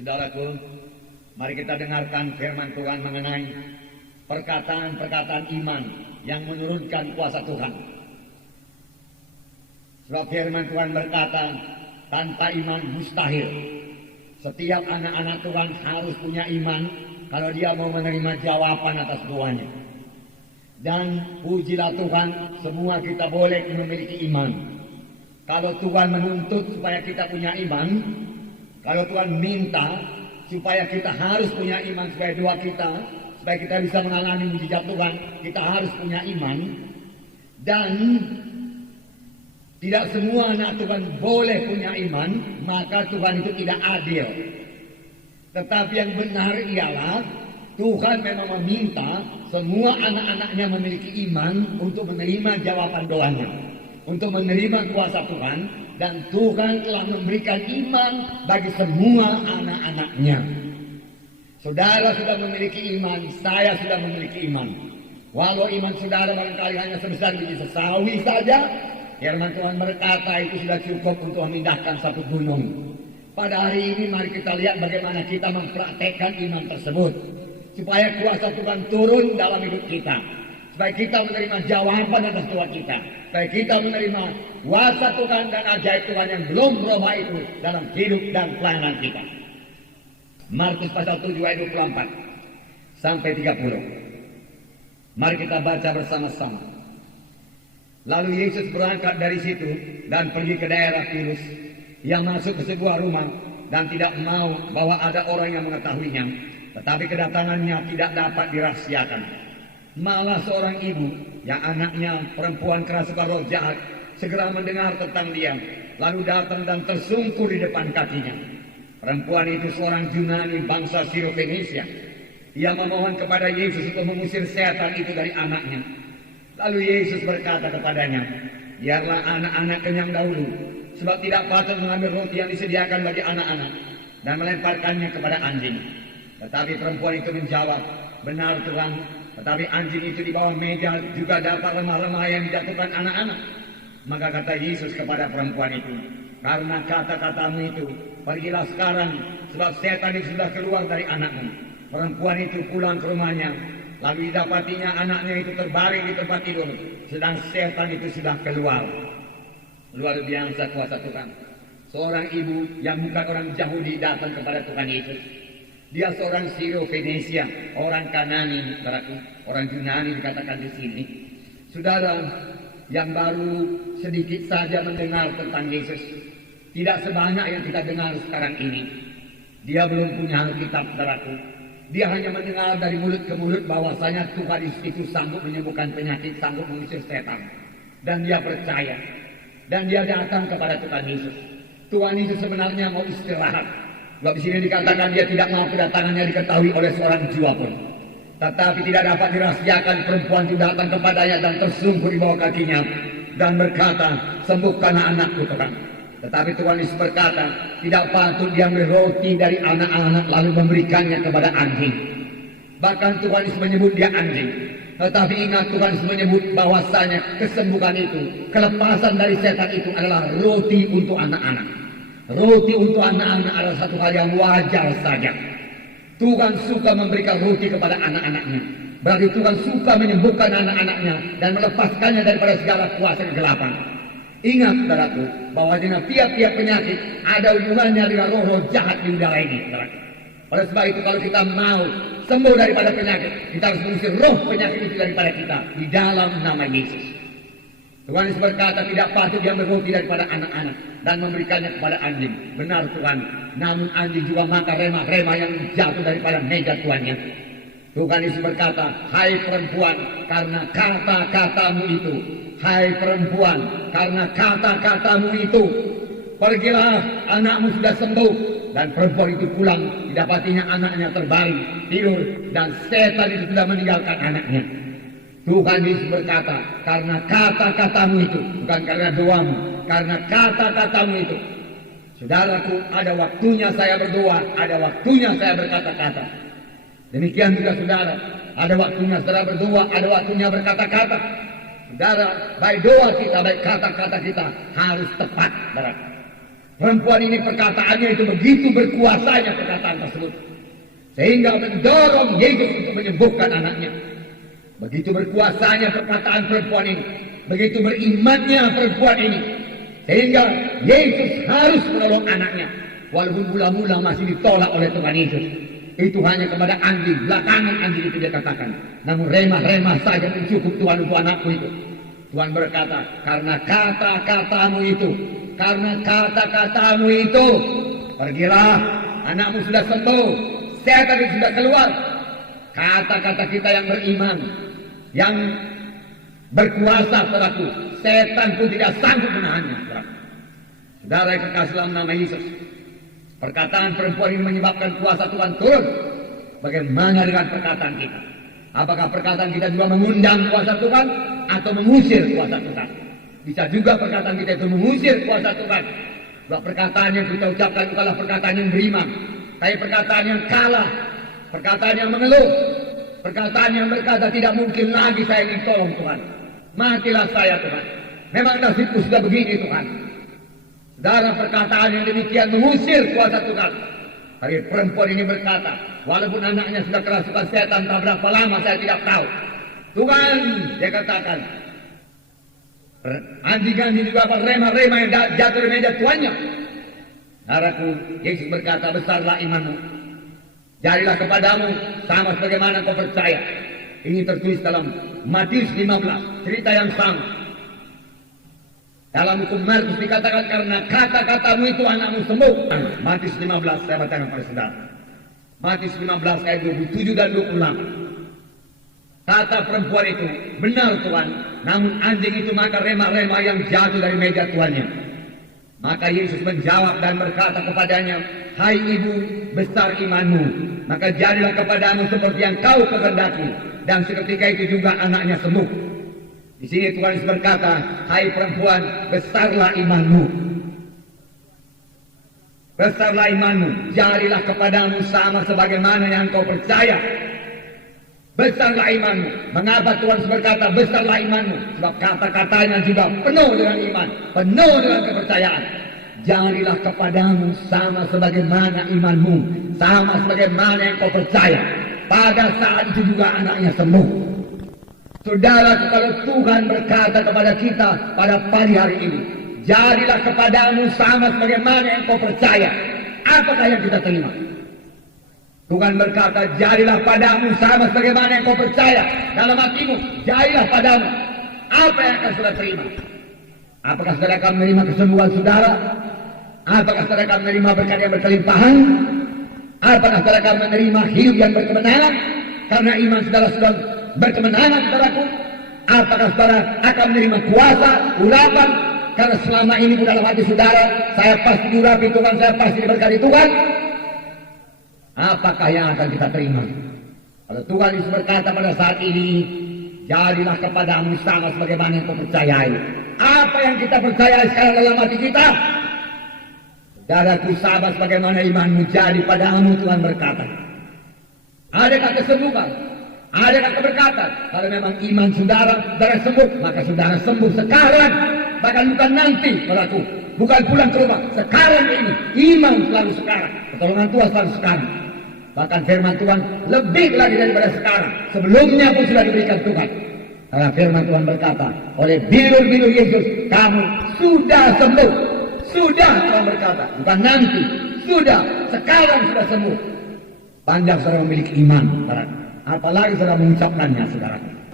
Saudaraku, mari kita dengarkan firman Tuhan mengenai perkataan-perkataan iman yang menurunkan kuasa Tuhan. Sebab firman Tuhan berkata, tanpa iman mustahil. Setiap anak-anak Tuhan harus punya iman kalau dia mau menerima jawaban atas doanya. Dan pujilah Tuhan, semua kita boleh memiliki iman. Kalau Tuhan menuntut supaya kita punya iman, kalau Tuhan minta supaya kita harus punya iman supaya doa kita, supaya kita bisa mengalami mujizat Tuhan, kita harus punya iman. Dan tidak semua anak Tuhan boleh punya iman, maka Tuhan itu tidak adil. Tetapi yang benar ialah Tuhan memang meminta semua anak-anaknya memiliki iman untuk menerima jawaban doanya, untuk menerima kuasa Tuhan. Dan Tuhan telah memberikan iman bagi semua anak-anaknya. Saudara sudah memiliki iman, saya sudah memiliki iman. Walau iman saudara barangkali hanya sebesar biji sesawi saja, firman Tuhan berkata itu sudah cukup untuk memindahkan satu gunung. Pada hari ini mari kita lihat bagaimana kita mempraktekkan iman tersebut, supaya kuasa Tuhan turun dalam hidup kita, supaya kita menerima jawaban atas doa kita, supaya kita menerima kuasa Tuhan dan ajaib Tuhan yang belum berubah itu dalam hidup dan pelayanan kita. Markus pasal 7 ayat 24 sampai 30. Mari kita baca bersama-sama. Lalu Yesus berangkat dari situ dan pergi ke daerah Tirus. Ia masuk ke sebuah rumah dan tidak mau bahwa ada orang yang mengetahuinya, tetapi kedatangannya tidak dapat dirahasiakan. Malah seorang ibu yang anaknya perempuan kerasukan roh jahat segera mendengar tentang dia, lalu datang dan tersungkur di depan kakinya. Perempuan itu seorang Yunani bangsa Sirofenisia. Ia memohon kepada Yesus untuk mengusir setan itu dari anaknya. Lalu Yesus berkata kepadanya, biarlah anak-anak kenyang dahulu, sebab tidak patut mengambil roti yang disediakan bagi anak-anak dan melemparkannya kepada anjing. Tetapi perempuan itu menjawab, benar Tuhan, tetapi anjing itu di bawah meja juga dapat lemah-lemah yang dijatuhkan anak-anak. Maka kata Yesus kepada perempuan itu, karena kata-katamu itu, pergilah sekarang, sebab setan itu sudah keluar dari anakmu. Perempuan itu pulang ke rumahnya, lalu didapatinya anaknya itu terbaring di tempat tidur, sedang setan itu sudah keluar. Luar biasa kuasa Tuhan. Seorang ibu yang bukan orang Yahudi datang kepada Tuhan Yesus. Dia seorang Sirofenisia, orang Kanani, orang Yunani dikatakan di sini. Saudara yang baru sedikit saja mendengar tentang Yesus, tidak sebanyak yang kita dengar sekarang ini. Dia belum punya Alkitab, saudaraku. Dia hanya mendengar dari mulut ke mulut bahwasanya Tuhan itu sanggup menyembuhkan penyakit, sanggup mengusir setan. Dan dia percaya. Dan dia datang kepada Tuhan Yesus. Tuhan Yesus sebenarnya mau istirahat. Sebab di sini dikatakan dia tidak mau kedatangannya diketahui oleh seorang jiwa pun. Tetapi tidak dapat dirahasiakan, perempuan itu datang kepadanya dan tersungkur di bawah kakinya dan berkata, sembuhkanlah anakku Tuhan. Tetapi Tuhan Yesus berkata, tidak patut diambil roti dari anak-anak lalu memberikannya kepada anjing. Bahkan Tuhan Yesus menyebut dia anjing. Tetapi ingat, Tuhan Yesus menyebut bahwasanya kesembuhan itu, kelepasan dari setan itu adalah roti untuk anak-anak. Roti untuk anak-anak adalah satu hal yang wajar saja. Tuhan suka memberikan roti kepada anak-anaknya. Berarti Tuhan suka menyembuhkan anak-anaknya dan melepaskannya daripada segala kuasa kegelapan. Ingat, saudaraku, bahwa dengan tiap-tiap penyakit ada hubungannya dengan roh-roh jahat di udara ini, saudaraku. Oleh sebab itu, kalau kita mau sembuh daripada penyakit, kita harus mengusir roh penyakit itu daripada kita di dalam nama Yesus. Tuhan Yesus berkata tidak patut diambil roti daripada anak-anak dan memberikannya kepada anjing. Benar Tuhan, namun anjing juga makan remah-remah yang jatuh daripada meja tuannya. Tuhan Yesus berkata, hai perempuan, karena kata-katamu itu, hai perempuan, karena kata-katamu itu, pergilah, anakmu sudah sembuh. Dan perempuan itu pulang, didapatinya anaknya terbaring, tidur, dan setan itu sudah meninggalkan anaknya. Tuhan Yesus berkata, karena kata-katamu itu, bukan karena doamu, karena kata-katamu itu. Saudaraku, ada waktunya saya berdoa, ada waktunya saya berkata-kata. Demikian juga saudara, ada waktunya saudara berdoa, ada waktunya berkata-kata. Saudara, baik doa kita, baik kata-kata kita harus tepat, saudara. Perempuan ini perkataannya itu begitu berkuasanya perkataan tersebut, sehingga mendorong Yesus untuk menyembuhkan anaknya. Begitu berkuasanya perkataan perempuan ini, begitu berimannya perempuan ini, sehingga Yesus harus menolong anaknya. Walaupun mula-mula masih ditolak oleh Tuhan Yesus. Itu hanya kepada anjing, belakangan anjing itu dia katakan. Namun remah-remah saja mencukup Tuhan untuk anakku itu. Tuhan berkata, karena kata-katamu itu, pergilah, anakmu sudah sembuh, setan itu sudah keluar. Kata-kata kita yang beriman, yang berkuasa, saudaraku, setan pun tidak sanggup menahannya, saudaraku. Saudara yang kekasih dalam nama Yesus, perkataan perempuan ini menyebabkan kuasa Tuhan turun. Bagaimana dengan perkataan kita? Apakah perkataan kita juga mengundang kuasa Tuhan atau mengusir kuasa Tuhan? Bisa juga perkataan kita itu mengusir kuasa Tuhan. Sebab perkataan yang kita ucapkan bukanlah perkataan yang beriman, tapi perkataan yang kalah, perkataan yang mengeluh, perkataan yang berkata tidak mungkin lagi saya ingin tolong Tuhan. Matilah saya Tuhan. Memang nasibku sudah begini Tuhan. Saudara, perkataan yang demikian mengusir kuasa Tuhan. Tapi perempuan ini berkata, walaupun anaknya sudah kerasukan setan tak berapa lama saya tidak tahu. Tuhan, dia katakan, anjing-anjing juga apa remah-remah yang jatuh di meja tuannya. Saudaraku, Yesus berkata, besarlah imanmu. Jadilah kepadamu sama sebagaimana kau percaya. Ini tertulis dalam Matius 15, cerita yang sama. Dalam hukum Markus dikatakan karena kata-katamu itu anakmu sembuh. Matius 15 saya bacakan pada saudara. Matius 15 ayat 27 dan 28. Kata perempuan itu, benar Tuhan, namun anjing itu maka remah-remah yang jatuh dari meja tuannya. Maka Yesus menjawab dan berkata kepadanya, hai ibu, besar imanmu, maka jadilah kepadamu seperti yang kau kehendaki. Dan seketika itu juga anaknya sembuh. Di sini Tuhan Yesus berkata, hai perempuan, besarlah imanmu. Besarlah imanmu, jadilah kepadamu sama sebagaimana yang kau percaya. Besarlah imanmu. Mengapa Tuhan Yesus berkata besarlah imanmu? Sebab kata-katanya juga penuh dengan iman, penuh dengan kepercayaan. Jadilah kepadamu sama sebagaimana imanmu, sama sebagaimana yang kau percaya. Pada saat itu juga anaknya sembuh. Saudara, kalau Tuhan berkata kepada kita pada pagi hari ini, jadilah kepadamu sama sebagaimana yang kau percaya, apakah yang kita terima? Tuhan berkata, jadilah padamu sama sebagaimana yang kau percaya. Dalam hatimu, jadilah padamu. Apa yang akan saudara terima? Apakah saudara akan menerima kesembuhan saudara? Apakah saudara akan menerima berkat yang berkelimpahan? Apakah saudara akan menerima hidup yang berkemenangan? Karena iman saudara sudah berkemenangan, saudaraku. Apakah saudara akan menerima kuasa, urapan? Karena selama ini di dalam hati saudara, saya pasti diurapi Tuhan, saya pasti diberkati Tuhan. Apakah yang akan kita terima? Kalau Tuhan Yesus berkata pada saat ini, jadilah kepadamu sama sebagaimana yang kau percayai. Apa yang kita percaya sekarang dalam hati kita? Saudaraku, sahabat, sebagaimana imanmu jadi padamu, Tuhan berkata. Adakah kesembuhan? Adakah keberkatan? Kalau memang iman saudara sembuh, maka saudara sembuh sekarang, bahkan bukan nanti, saudaraku. Bukan pulang ke rumah, sekarang ini. Iman selalu sekarang, pertolongan Tuhan selalu sekarang. Bahkan firman Tuhan lebih lagi daripada sekarang. Sebelumnya pun sudah diberikan Tuhan. Karena firman Tuhan berkata, oleh bilur-bilur Yesus, kamu sudah sembuh. Sudah, Tuhan berkata, bukan nanti. Sudah, sekarang sudah sembuh. Panjang saudara memiliki iman, saudara. Apalagi saudara mengucapkannya, saudara.